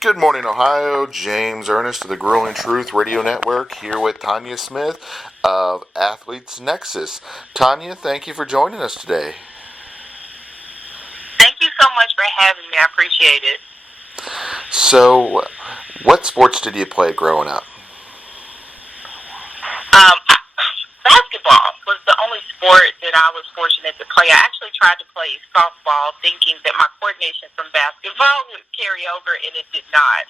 Good morning, Ohio. James Ernest of the Growing Truth Radio Network here with Tywanna Smith of Athletes Nexus. Tanya, thank you for joining us today. Thank you so much for having me. I appreciate it. So, what sports did you play growing up? Basketball was the only sport that I was fortunate to play. I actually tried to play softball thinking that my coordination from basketball would carry over, and it did not.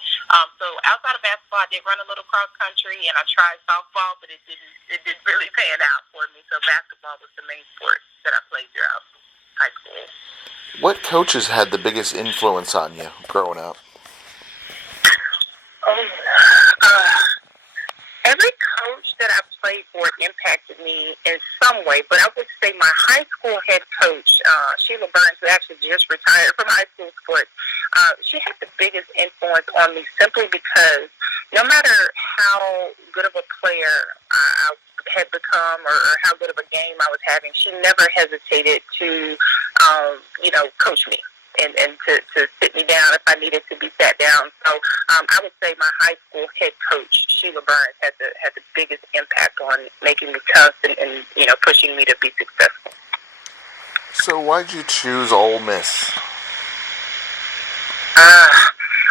So outside of basketball, I did run a little cross country, and I tried softball, but it didn't really pan out for me. So basketball was the main sport that I played throughout high school. What coaches had the biggest influence on you growing up? Every coach that I played for impacted me in some way, but I would say my high school head coach, Sheila Burns, who actually just retired from high school sports, she had the biggest influence on me simply because no matter how good of a player I had become or how good of a game I was having, she never hesitated to, coach me. And to sit me down if I needed to be sat down. So I would say my high school head coach, Sheila Burns, had the biggest impact on making me tough and pushing me to be successful. So why'd you choose Ole Miss?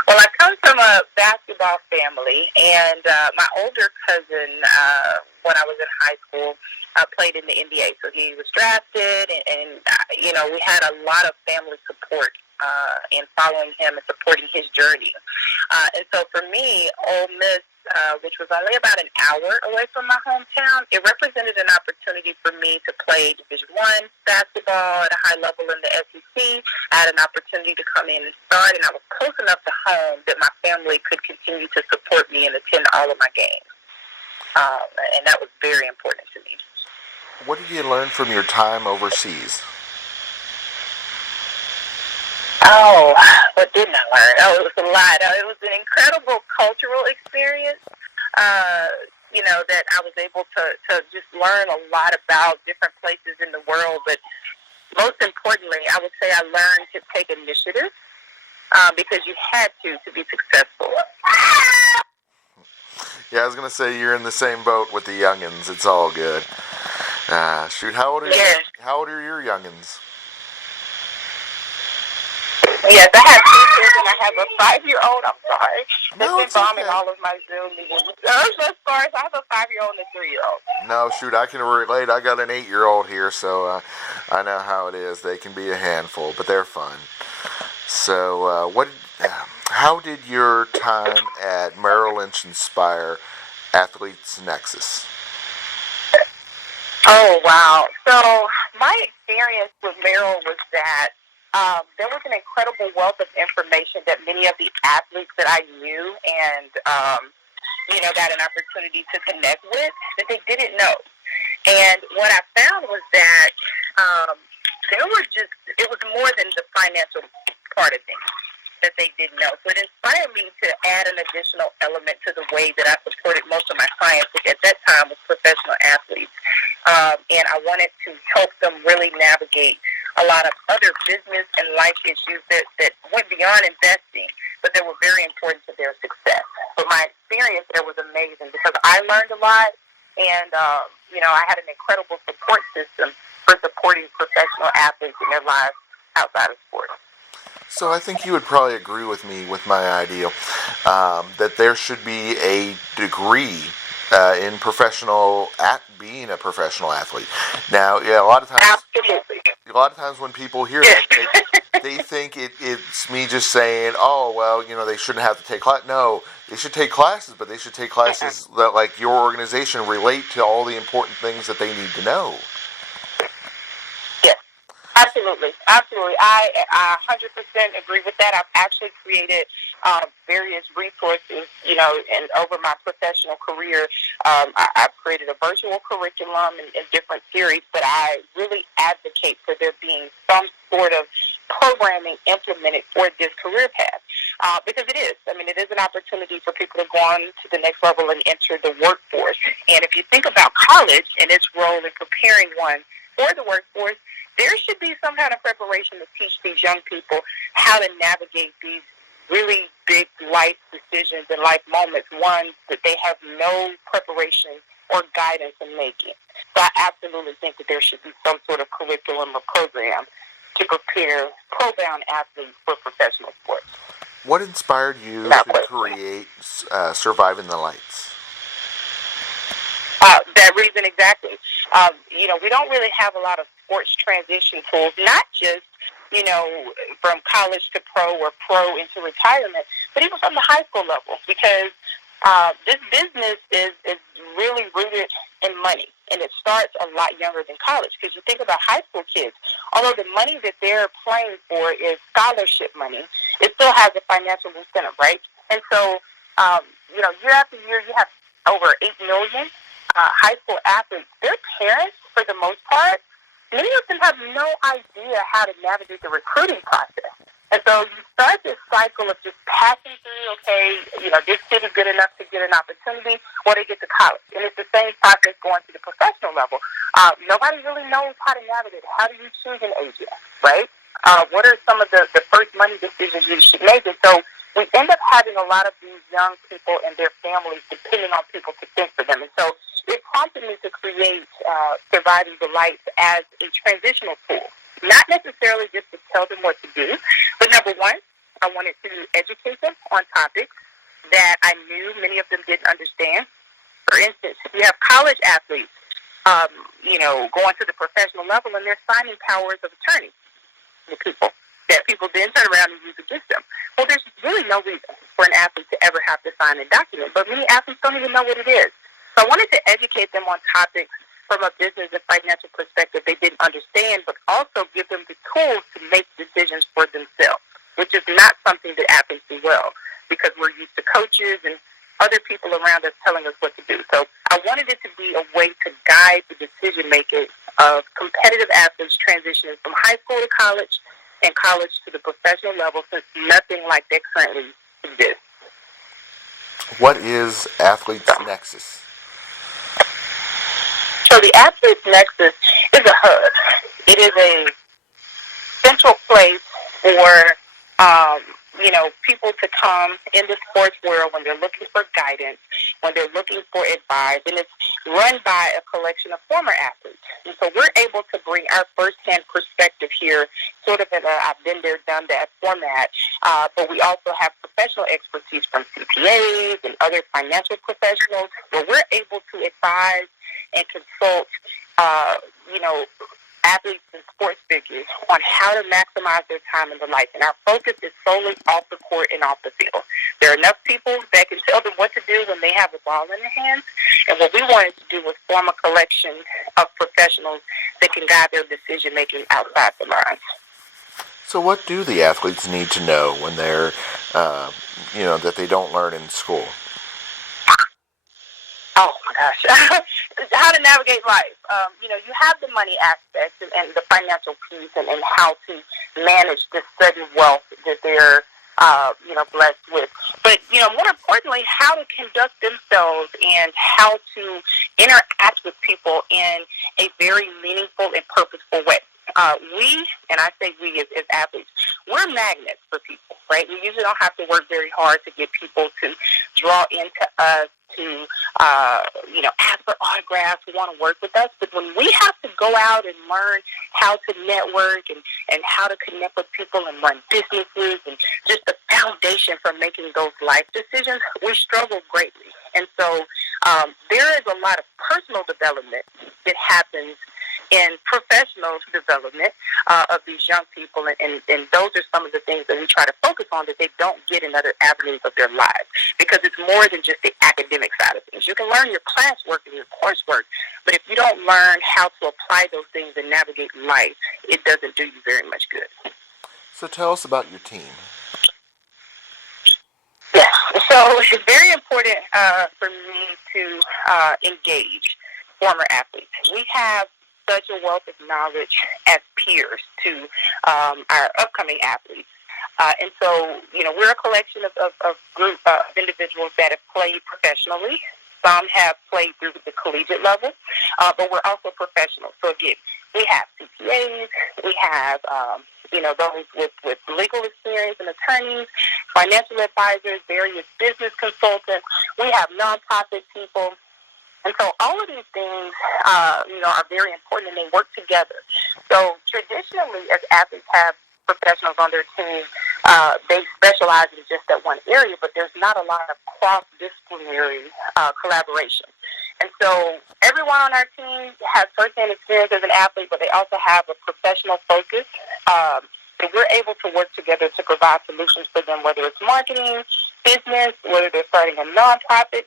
Well, I come from a basketball family, and my older cousin, when I was in high school, played in the NBA. So he was drafted, and we had a lot of family support in following him and supporting his journey. And so for me, Ole Miss, which was only about an hour away from my hometown, it represented an opportunity for me to play Division I basketball at a high level in the SEC. I had an opportunity to come in and start, and I was close enough to home that my family could continue to support me and attend all of my games. And that was very important to me. What did you learn from your time overseas? Oh, what didn't I learn? Oh, it was a lot. It was an incredible cultural experience, that I was able to just learn a lot about different places in the world. But most importantly, I would say I learned to take initiative because you had to be successful. Yeah, I was going to say you're in the same boat with the youngins. It's all good. How old are How old are your youngins? Yes, I have 2 children. I have a 5-year-old. I'm sorry. They've been bombing okay. all of my Zoom meetings. I'm so sorry. I have a 5-year-old and a 3-year-old. No, I can relate. I got an 8-year-old here, so I know how it is. They can be a handful, but they're fun. So, how did your time at Merrill Lynch inspire Athletes Nexus? Oh, wow. So my experience with Merrill was that there was an incredible wealth of information that many of the athletes that I knew and, got an opportunity to connect with that they didn't know. And what I found was that it was more than the financial part of things that they didn't know. So it inspired me to add an additional element to the way that I supported most of my clients, which at that time was professional athletes. And I wanted to help them really navigate a lot of other business and life issues that went beyond investing, but they were very important to their success. So my experience there was amazing because I learned a lot, and I had an incredible support system for supporting professional athletes in their lives outside of sports. So I think you would probably agree with me with my idea that there should be a degree in being a professional athlete. Now, yeah, a lot of times. Absolutely. A lot of times when people hear that, they think it's me just saying, oh, well, they shouldn't have to take class. No, they should take classes, but they should take classes that, like your organization, relate to all the important things that they need to know. Yes, absolutely. I 100% agree with that. I've actually created various resources, and over my professional career, I've created a virtual curriculum in different series, but I really advocate for there being some sort of programming implemented for this career path because it is. I mean, it is an opportunity for people to go on to the next level and enter the workforce. And if you think about college and its role in preparing one for the workforce, there should be some kind of preparation to teach these young people how to navigate these really big life decisions and life moments, ones that they have no preparation or guidance in making. So I absolutely think that there should be some sort of curriculum or program to prepare pro-bound athletes for professional sports. What inspired you to create Surviving the Lights? That reason exactly. We don't really have a lot of sports transition tools, not just, from college to pro or pro into retirement, but even from the high school level, because this business is really rooted in money, and it starts a lot younger than college. Because you think about high school kids, although the money that they're playing for is scholarship money, it still has a financial incentive, right? And so, year after year, you have over 8 million high school athletes. Their parents, for the most part, many of them have no idea how to navigate the recruiting process. And so you start this cycle of just passing through, this kid is good enough to get an opportunity, or they get to college. And it's the same process going to the professional level. Nobody really knows how to navigate it. How do you choose an agent, right? What are some of the first money decisions you should make? And so we end up having a lot of these young people and their families depending on people to think for them. And so it prompted me to create Surviving the Lights as a transitional tool. Not necessarily just to tell them what to do, but number one, I wanted to educate them on topics that I knew many of them didn't understand. For instance, you have college athletes, going to the professional level, and they're signing powers of attorney to people that people then turn around and use against them. Well, there's really no reason for an athlete to ever have to sign a document, but many athletes don't even know what it is. So I wanted to educate them on topics from a business and financial perspective they didn't understand, but also give them the tools to make decisions for themselves, which is not something that athletes do well, because we're used to coaches and other people around us telling us what to do. So I wanted it to be a way to guide the decision-making of competitive athletes transitioning from high school to college and college to the professional level, since nothing like that currently exists. What is Athletes Nexus? So the Athletes Nexus is a hub. It is a central place for people to come in the sports world when they're looking for guidance, when they're looking for advice, and it's run by a collection of former athletes. And so we're able to bring our firsthand perspective here, sort of in a I've been there, done that format, but we also have professional expertise from CPAs and other financial professionals, where we're able to advise and consult, athletes and sports figures on how to maximize their time in the life. And our focus is solely off the court and off the field. There are enough people that can tell them what to do when they have the ball in their hands. And what we wanted to do was form a collection of professionals that can guide their decision-making outside the lines. So what do the athletes need to know when they're, that they don't learn in school? Oh, my gosh. How to navigate life. You have the money aspect and the financial piece and how to manage this sudden wealth that they're, blessed with. But, more importantly, how to conduct themselves and how to interact with people in a very meaningful and purposeful way. And I say we as athletes, we're magnets for people, right? We usually don't have to work very hard to get people to draw into us, to, ask for autographs, who want to work with us. But when we have to go out and learn how to network and how to connect with people and run businesses and just the foundation for making those life decisions, we struggle greatly. And so there is a lot of personal development that happens in professional development of these young people, and those are some of the things that we try to focus on that they don't get in other avenues of their lives, because it's more than just the academic side of things. You can learn your classwork and your coursework, but if you don't learn how to apply those things and navigate life, it doesn't do you very much good. So tell us about your team. Yeah, so it's very important for me to engage former athletes. We have such a wealth of knowledge as peers to our upcoming athletes. And so, we're a collection of group of individuals that have played professionally. Some have played through the collegiate level, but we're also professionals. So again, we have CPAs, we have those with legal experience and attorneys, financial advisors, various business consultants. We have nonprofit people. And so all of these things, are very important, and they work together. So traditionally, as athletes have professionals on their team, they specialize in just that one area, but there's not a lot of cross-disciplinary collaboration. And so everyone on our team has first-hand experience as an athlete, but they also have a professional focus. So we're able to work together to provide solutions for them, whether it's marketing, business, whether they're starting a nonprofit.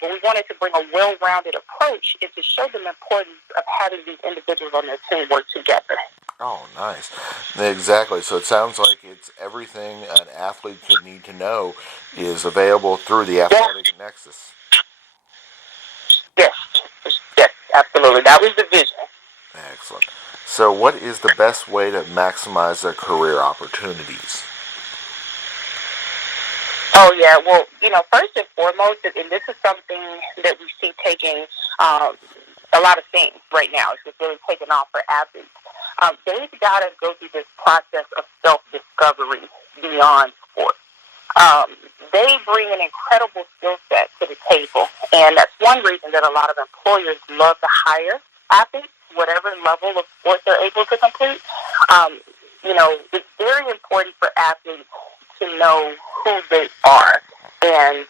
But we wanted to bring a well-rounded approach and to show them the importance of having these individuals on their team work together. Oh, nice. Exactly. So it sounds like it's everything an athlete could need to know is available through the Athletic Nexus. Yes, absolutely. That was the vision. Excellent. So what is the best way to maximize their career opportunities? Oh, yeah. Well, first and foremost, and this is something that we see taking a lot of things right now. It's just really taking off for athletes. They've got to go through this process of self-discovery beyond sports. They bring an incredible skill set to the table, and that's one reason that a lot of employers love to hire athletes, whatever level of sport they're able to complete. It's very important for athletes to know who they are and,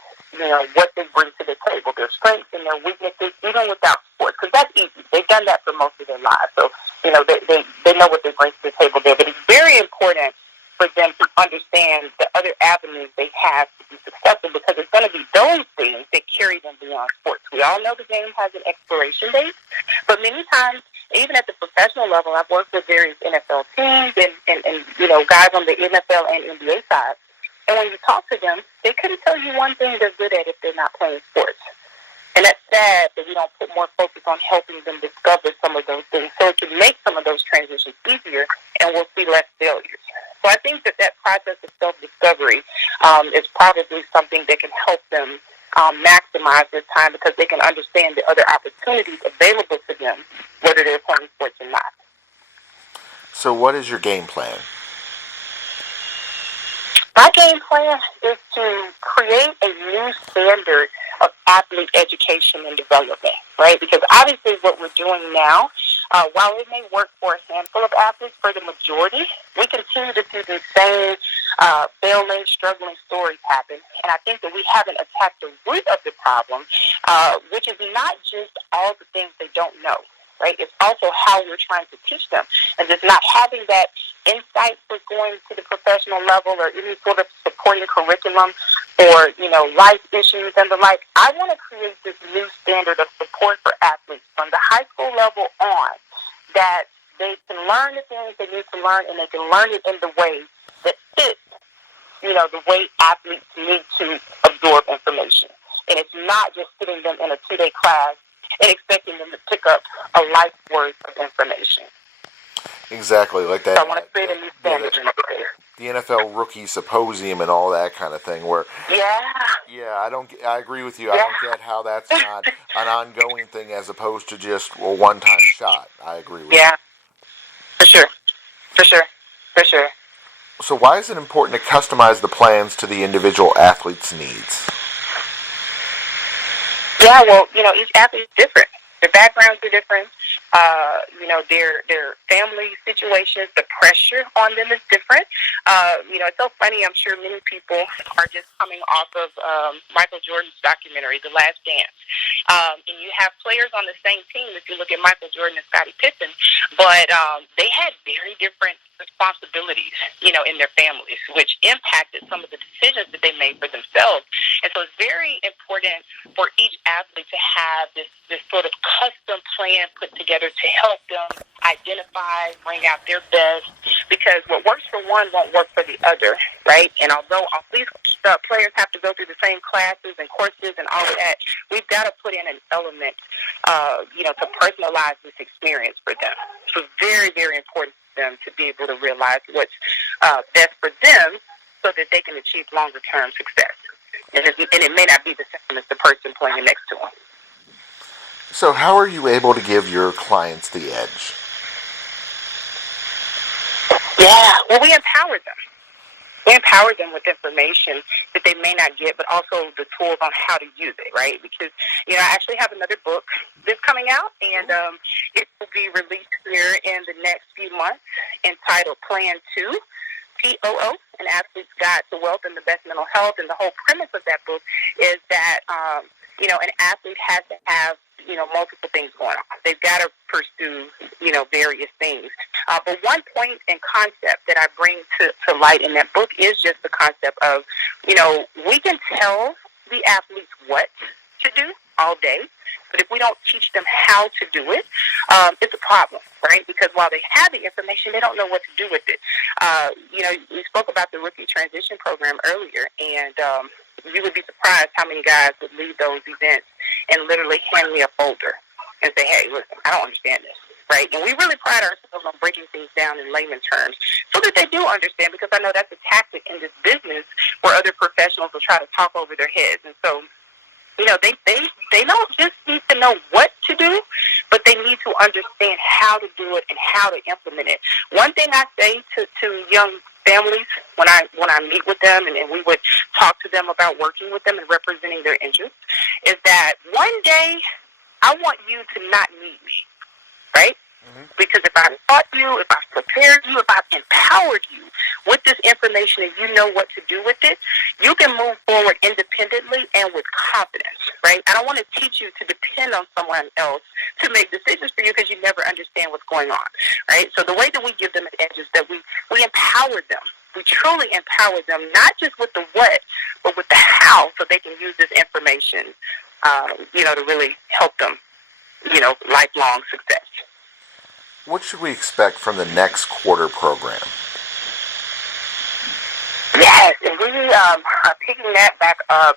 what they bring to the table, their strengths and their weaknesses, even without sports, because that's easy. They've done that for most of their lives. So, they know what they bring to the table there. But it's very important for them to understand the other avenues they have to be successful, because it's going to be those things that carry them beyond sports. We all know the game has an expiration date, but many times, even at the professional level, I've worked with various NFL teams and guys on the NFL and NBA side. And when you talk to them, they couldn't tell you one thing they're good at if they're not playing sports. And that's sad that we don't put more focus on helping them discover some of those things so it can make some of those transitions easier and we'll see less failures. So I think that process of self-discovery is probably something that can help them maximize their time, because they can understand the other opportunities available to them, whether they're playing sports or not. So what is your game plan? My game plan is to create a new standard of athlete education and development, right? Because obviously what we're doing now, while it may work for a handful of athletes, for the majority, we continue to see these same failing, struggling stories happen. And I think that we haven't attacked the root of the problem, which is not just all the things they don't know, right? It's also how we're trying to teach them. And just not having that insight for going to the professional level or any sort of supporting curriculum or, life issues and the like. I want to create this new standard of support for athletes from the high school level on, that they can learn the things they need to learn, and they can learn it in the way that fits, the way athletes need to absorb information. And it's not just sitting them in a 2-day class and expecting them to pick up a life's worth of information. Exactly, like that. So I want to create a new standard in the career. The NFL rookie symposium and all that kind of thing, where I agree with you. I don't get how that's not an ongoing thing as opposed to just a one-time shot. I agree with you. Yeah, for sure. So why is it important to customize the plans to the individual athlete's needs? Yeah, well, each athlete is different. Their backgrounds are different. Their family situations, the pressure on them is different. It's so funny. I'm sure many people are just coming off of Michael Jordan's documentary, The Last Dance. And you have players on the same team, if you look at Michael Jordan and Scottie Pippen, but they had very different responsibilities, in their families, which impacted some of the decisions that they made for themselves. And so it's very important for each athlete to have this sort of custom plan put together to help them identify, bring out their best, because what works for one won't work for the other, right? And although all these players have to go through the same classes and courses and all of that, we've got to put in an element, to personalize this experience for them. So it's very, very important for them to be able to realize what's best for them so that they can achieve longer-term success. And it may not be the same as the person playing next to them. So how are you able to give your clients the edge? Yeah, well, we empower them. We empower them with information that they may not get, but also the tools on how to use it, right? Because, I actually have another book that's coming out, and it will be released here in the next few months, entitled Plan 2, POO, An Athlete's Guide to Wealth and the Best Mental Health. And the whole premise of that book is that, an athlete has to have, multiple things going on. They've got to pursue, various things. But one point and concept that I bring to light in that book is just the concept of, we can tell the athletes what to do all day, but if we don't teach them how to do it, it's a problem, right? Because while they have the information, they don't know what to do with it. We spoke about the rookie transition program earlier, and you would be surprised how many guys would leave those events and literally hand me a folder and say, hey, listen, I don't understand this, right? And we really pride ourselves on breaking things down in layman terms so that they do understand, because I know that's a tactic in this business where other professionals will try to talk over their heads. And so, they don't just need to know what to do, but they need to understand how to do it and how to implement it. One thing I say to young families when I meet with them and we would talk to them about working with them and representing their interests is that one day I want you to not need me, right? Because if I've taught you, if I've prepared you, if I've empowered you with this information and you know what to do with it, you can move forward independently and with confidence, right? I don't want to teach you to depend on someone else to make decisions for you because you never understand what's going on, right? So the way that we give them an edge is that we empower them. We truly empower them, not just with the what, but with the how, so they can use this information, to really help them, lifelong success. What should we expect from the next quarter program? Yes, and we are picking that back up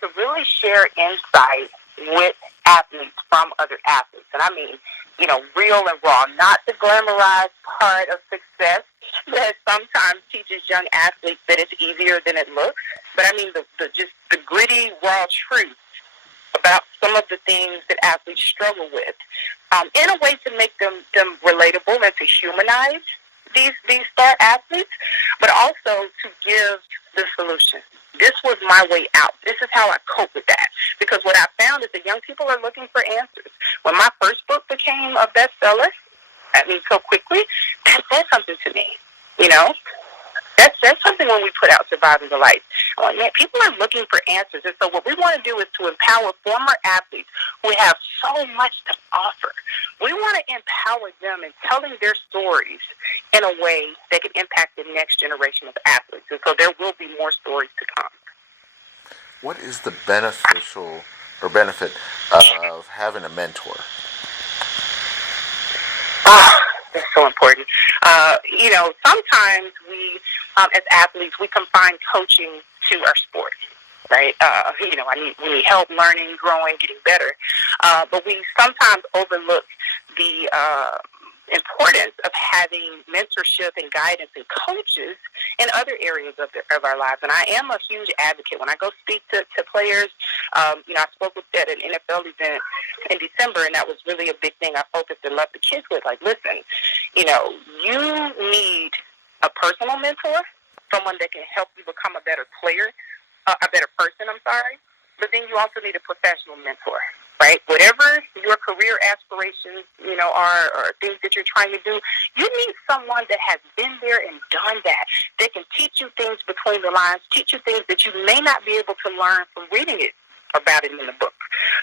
to really share insight with athletes from other athletes. And I mean, real and raw, not the glamorized part of success that sometimes teaches young athletes that it's easier than it looks. But I mean, the gritty, raw truth about some of the things that athletes struggle with, in a way to make them relatable and to humanize these star athletes, but also to give the solution. This was my way out. This is how I cope with that. Because what I found is that young people are looking for answers. When my first book became a bestseller, so quickly, that said something to me, That says something when we put out Surviving the Life. Man, people are looking for answers. And so what we want to do is to empower former athletes who have so much to offer. We want to empower them in telling their stories in a way that can impact the next generation of athletes. And so there will be more stories to come. What is the benefit of having a mentor? That's so important. Sometimes we, as athletes, we confine coaching to our sport, right? We need help learning, growing, getting better. But we sometimes overlook the importance of having mentorship and guidance and coaches in other areas of our lives. And I am a huge advocate. When I go speak to players, I spoke with at an NFL event in December, and that was really a big thing I focused and left the kids with. Like, listen, you need a personal mentor, someone that can help you become a better player, a better person, but then you also need a professional mentor. Right? Whatever your career aspirations, are, or things that you're trying to do, you need someone that has been there and done that. They can teach you things between the lines, teach you things that you may not be able to learn from reading it about it in the book.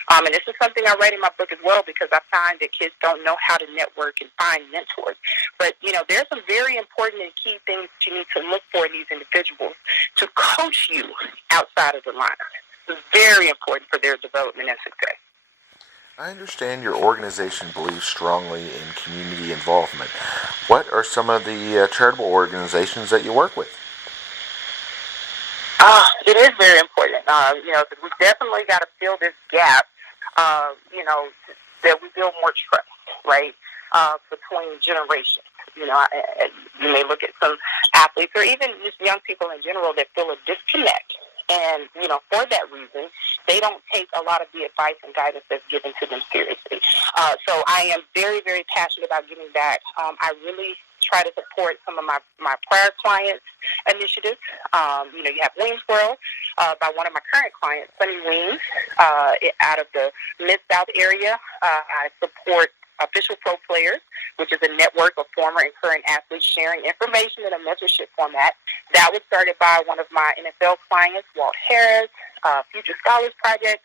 And this is something I write in my book as well, because I find that kids don't know how to network and find mentors. But, there's some very important and key things that you need to look for in these individuals to coach you outside of the lines. It's very important for their development and success. I understand your organization believes strongly in community involvement. What are some of the charitable organizations that you work with? It is very important. Because we definitely got to fill this gap, that we build more trust, right, between generations. You may look at some athletes or even just young people in general that feel a disconnect. And, for that reason, they don't take a lot of the advice and guidance that's given to them seriously. So I am very, very passionate about giving back. I really try to support some of my prior clients' initiatives. You have Wings World by one of my current clients, Sunny Wings, out of the Mid-South area. I support Official Pro Players, which is a network of former and current athletes sharing information in a mentorship format. That was started by one of my NFL clients, Walt Harris, Future Scholars Project,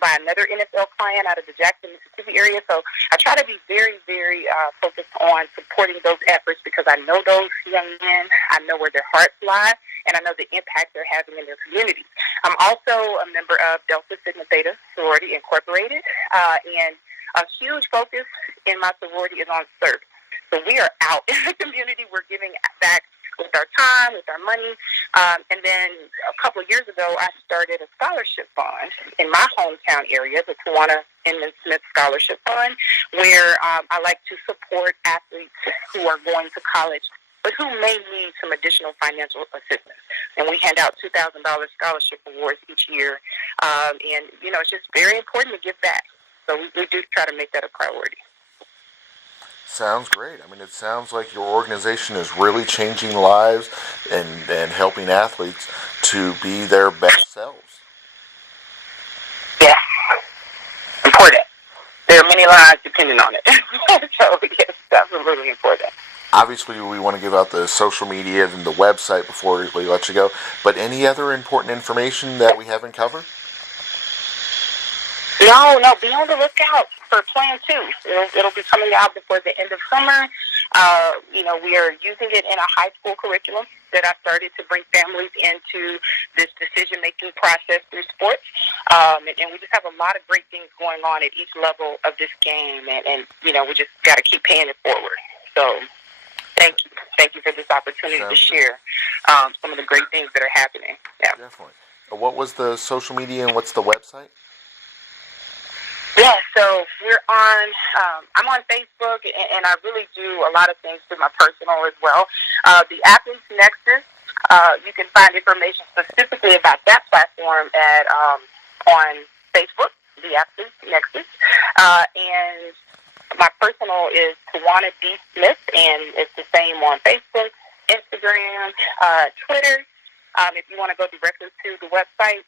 by another NFL client out of the Jackson, Mississippi area. So I try to be very, very focused on supporting those efforts because I know those young men, I know where their hearts lie, and I know the impact they're having in their communities. I'm also a member of Delta Sigma Theta Sorority Incorporated, and a huge focus in my sorority is on service. So we are out in the community. We're giving back with our time, with our money. And then a couple of years ago, I started a scholarship fund in my hometown area, the Tywanna Smith Scholarship Fund, where I like to support athletes who are going to college but who may need some additional financial assistance. And we hand out $2,000 scholarship awards each year. And, it's just very important to give back. So we do try to make that a priority. Sounds great. I mean, it sounds like your organization is really changing lives and helping athletes to be their best selves. Yeah, important. There are many lives depending on it. So, yes, absolutely important. Obviously, we want to give out the social media and the website before we let you go, but any other important information that we haven't covered? No, be on the lookout for Plan 2. It'll be coming out before the end of summer. We are using it in a high school curriculum that I started to bring families into this decision-making process through sports. And we just have a lot of great things going on at each level of this game. And we just got to keep paying it forward. So thank you. Thank you for this opportunity to share some of the great things that are happening. Yeah. Definitely. What was the social media and what's the website? Yeah, so I'm on Facebook, and I really do a lot of things through my personal as well. The Athletes Nexus, you can find information specifically about that platform on Facebook, the Athletes Nexus. And my personal is Tywanna D. Smith, and it's the same on Facebook, Instagram, Twitter. If you want to go directly to the website,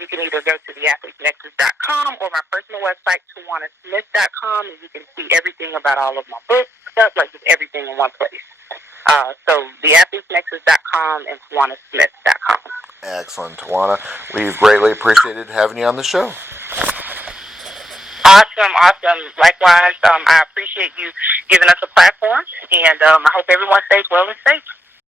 you can either go to theathletesnexus.com or my personal website, TywannaSmith.com, and you can see everything about all of my books, stuff, like just everything in one place. So theathletesnexus.com and TywannaSmith.com. Excellent, Tywanna. We've greatly appreciated having you on the show. Awesome. Likewise, I appreciate you giving us a platform, and I hope everyone stays well and safe.